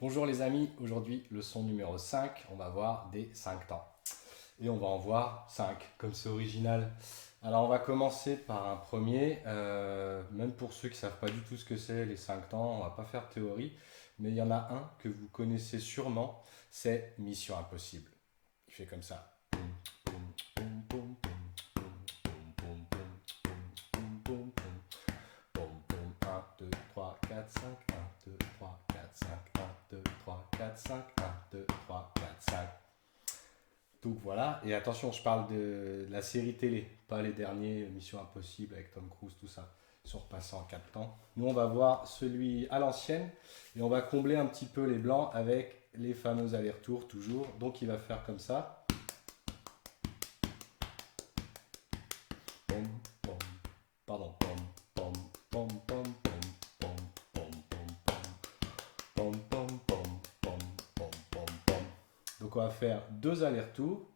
Bonjour les amis, aujourd'hui leçon numéro 5, on va voir des 5 temps. Et on va en voir 5, comme c'est original. Alors on va commencer par un premier, même pour ceux qui ne savent pas du tout ce que c'est les 5 temps, on va pas faire théorie, mais il y en a un que vous connaissez sûrement, c'est Mission Impossible. Il fait comme ça. Un, 2, 3, 4, 5, 1, 2, 3, 4, 5, 1, 2, 3, 4, 5, 1, 2, 3, 4, 5. Donc voilà, et attention, je parle de la série télé, pas les derniers Mission Impossible avec Tom Cruise, tout ça. Ils sont repassés en 4 temps. Nous, on va voir celui à l'ancienne et on va combler un petit peu les blancs avec les fameux allers-retours toujours. Donc il va faire comme ça. Pom, pom, pardon, pom, pom, pom, pom, pom, pom, pom, pom, pom, pom, pom, pom, pom, pom, pom. Donc on va faire deux allers-retours,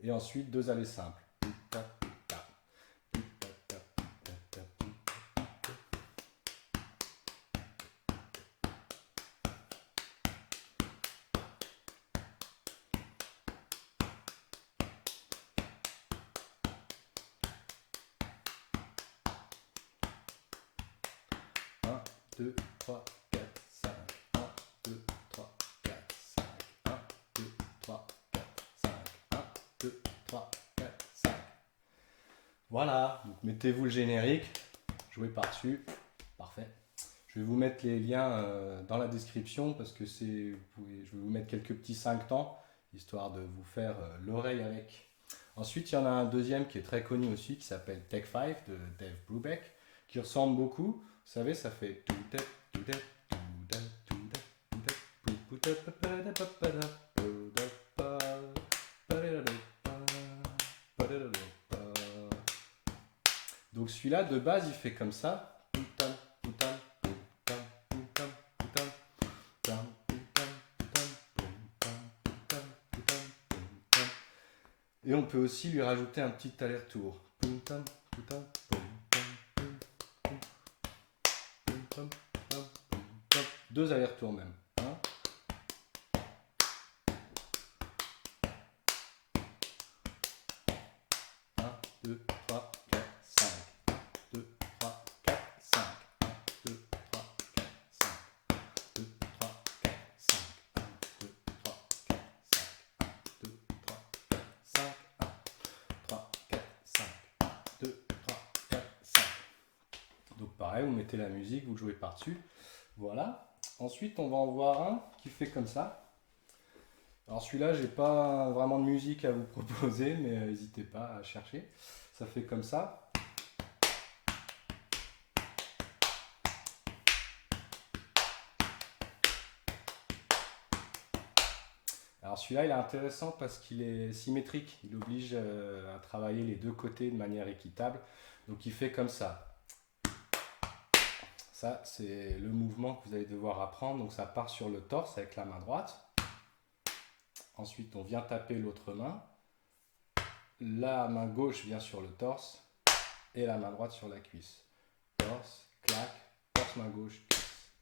et ensuite deux allers simples. Un, deux, trois, quatre, cinq. Un, deux, trois, quatre, cinq. Un, deux, trois, quatre, cinq. Un, deux, trois, quatre, cinq. Voilà, donc mettez-vous le générique, jouez par-dessus, parfait. Je vais vous mettre les liens dans la description parce que je vais vous mettre quelques petits 5 temps, histoire de vous faire l'oreille avec. Ensuite, il y en a un deuxième qui est très connu aussi, qui s'appelle Take 5 de Dave Brubeck, qui ressemble beaucoup. Vous savez, ça fait donc celui-là, de base, il fait comme ça. Et on peut aussi lui rajouter un petit aller-retour. Deux allers-retours même. Un, deux, trois, quatre, cinq. 2, 3, 4, 5. 1, 2, 3, 4, 5. 2, 3, 4, 5. 1, 2, 3, 4, 5. 1, 2, 3, 4, 5. 1, 3, 4, 5. 1, 2, 3, 4, 5. Donc pareil, vous mettez la musique, vous jouez par-dessus. Voilà. Ensuite, on va en voir un qui fait comme ça. Alors celui-là, j'ai pas vraiment de musique à vous proposer, mais n'hésitez pas à chercher. Ça fait comme ça. Alors celui-là, il est intéressant parce qu'il est symétrique. Il oblige à travailler les deux côtés de manière équitable. Donc il fait comme ça. Ça, c'est le mouvement que vous allez devoir apprendre. Donc ça part sur le torse avec la main droite. Ensuite, on vient taper l'autre main. La main gauche vient sur le torse et la main droite sur la cuisse. Torse, clac, torse, main gauche, cuisse.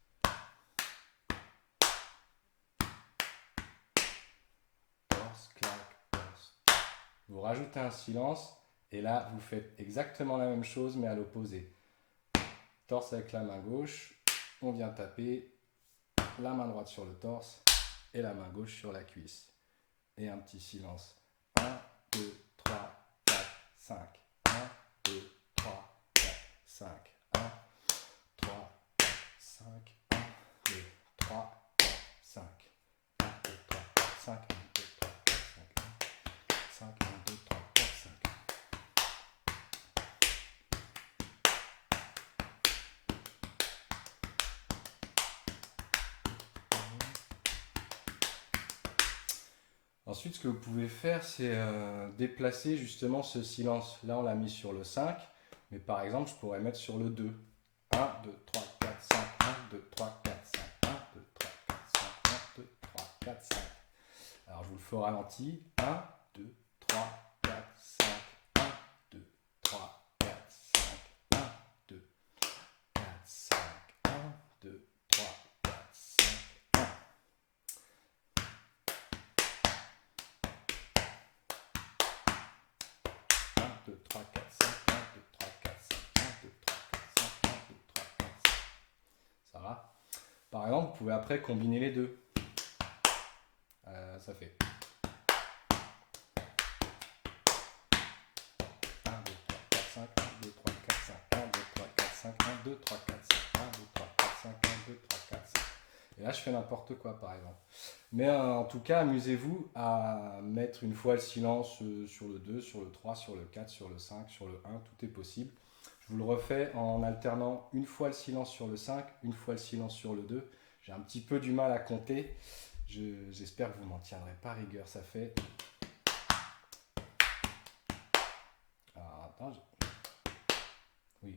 Torse, clac, torse. Vous rajoutez un silence et là, vous faites exactement la même chose mais à l'opposé. Torse avec la main gauche, on vient taper la main droite sur le torse et la main gauche sur la cuisse. Et un petit silence. 1, 2, 3, 4, 5. 1, 2, 3, 4, 5. 1, 3, 4, 5. 1, 2, 3, 4, 5. 1, 2, 3, 4, 5. 1, 2, 3, 4, 5. 5, 1, 2, 3, 4, 5. Ensuite, ce que vous pouvez faire, c'est déplacer justement ce silence. Là, on l'a mis sur le 5, mais par exemple, je pourrais mettre sur le 2. 1, 2, 3, 4, 5. 1, 2, 3, 4, 5. 1, 2, 3, 4, 5. 1, 2, 3, 4, 5. Alors, je vous le fais au ralenti. 1, 2, 3, 4, 5. 1, 2, 3, 4, 5. 1, 2, 4, 5. 1, 2, 3, 4, Par exemple, vous pouvez après combiner les deux. Ça fait 1, 2, 3, 4, 5, 1, 2, 3, 4, 5, 1, 2, 3, 4, 5, 1, 2, 3, 4, 5, 1, 2, 3, 4, 5, 1, 2, 3, 4, 5. Et là, je fais n'importe quoi, par exemple. Mais en tout cas, amusez-vous à mettre une fois le silence sur le 2, sur le 3, sur le 4, sur le 5, sur le 1, tout est possible. Je vous le refais en alternant une fois le silence sur le 5, une fois le silence sur le 2. J'ai un petit peu du mal à compter. J'espère que vous m'en tiendrez pas rigueur. Ça fait... Alors, attends, oui.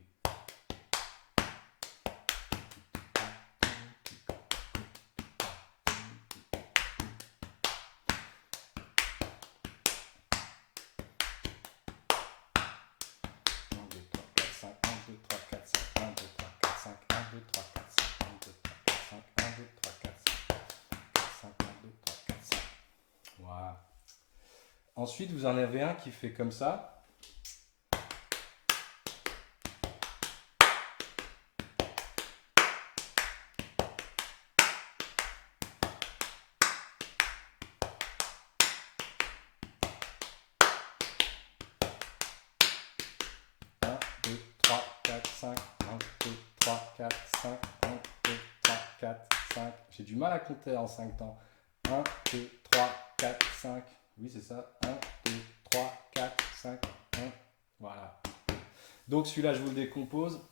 Voilà. Ensuite, vous en avez un qui fait comme ça. Un, 2, 3, 4, 5. 1, 2, 3, 4, 5. 1, 2, 3, 4, 5. J'ai du mal à compter en 5 temps. 1, 2, 3, 4, 5. Oui, c'est ça. 1, 2, 3, 4, 5. 1. Voilà. Donc celui-là, je vous le décompose.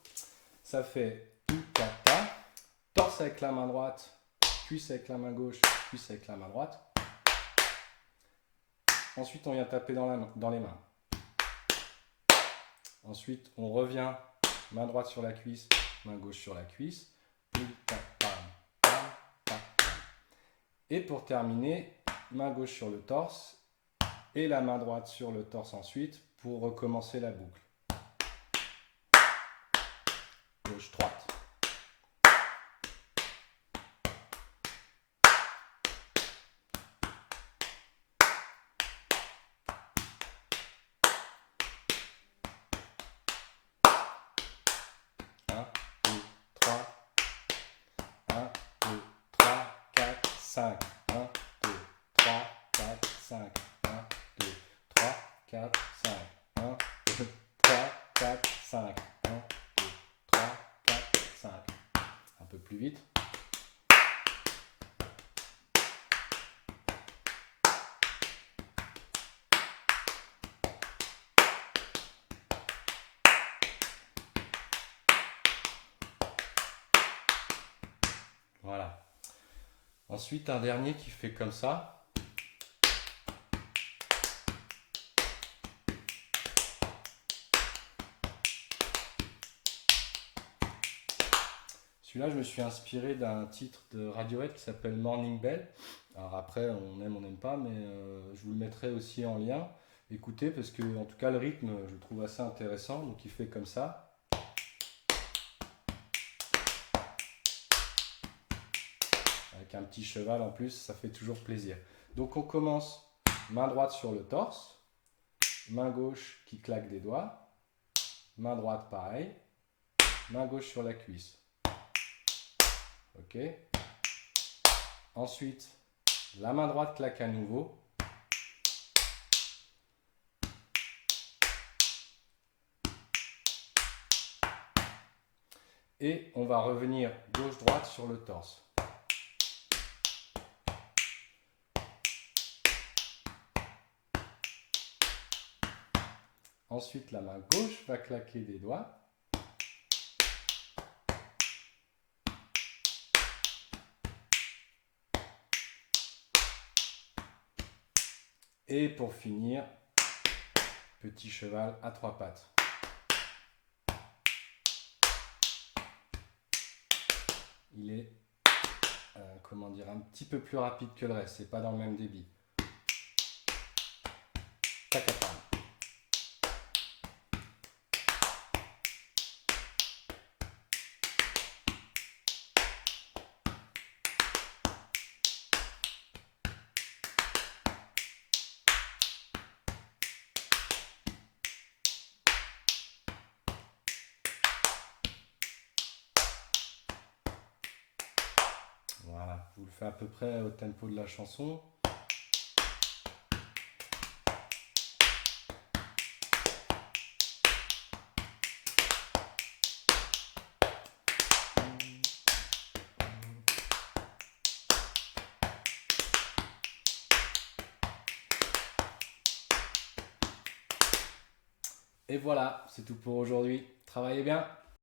Ça fait tout kata. Torse avec la main droite, cuisse avec la main gauche, cuisse avec la main droite. Ensuite, on vient taper dans les mains. Ensuite, on revient, main droite sur la cuisse, main gauche sur la cuisse. Et pour terminer, main gauche sur le torse et la main droite sur le torse ensuite pour recommencer la boucle. Gauche, droite. Un, 2, 3. 1, 2, 3, 4, 5. 1, 2, 3, 4, 5. 1, 2, 3, 4, 5. 1, 2, 3, 4, 5. 1, 2, 3, 4, 5. Un peu plus vite. Voilà. Ensuite, un dernier qui fait comme ça. Celui-là, je me suis inspiré d'un titre de Radiohead qui s'appelle Morning Bell. Alors après, on aime, on n'aime pas, mais je vous le mettrai aussi en lien. Écoutez, parce que en tout cas, le rythme, je le trouve assez intéressant. Donc, il fait comme ça. Avec un petit cheval en plus, ça fait toujours plaisir. Donc, on commence main droite sur le torse, main gauche qui claque des doigts, main droite pareil, main gauche sur la cuisse. Ok. Ensuite, la main droite claque à nouveau. Et on va revenir gauche-droite sur le torse. Ensuite, la main gauche va claquer des doigts. Et pour finir, petit cheval à trois pattes. Il est, comment dire, un petit peu plus rapide que le reste. C'est pas dans le même débit. Takatan. vous le faites à peu près au tempo de la chanson. Et voilà, c'est tout pour aujourd'hui. Travaillez bien!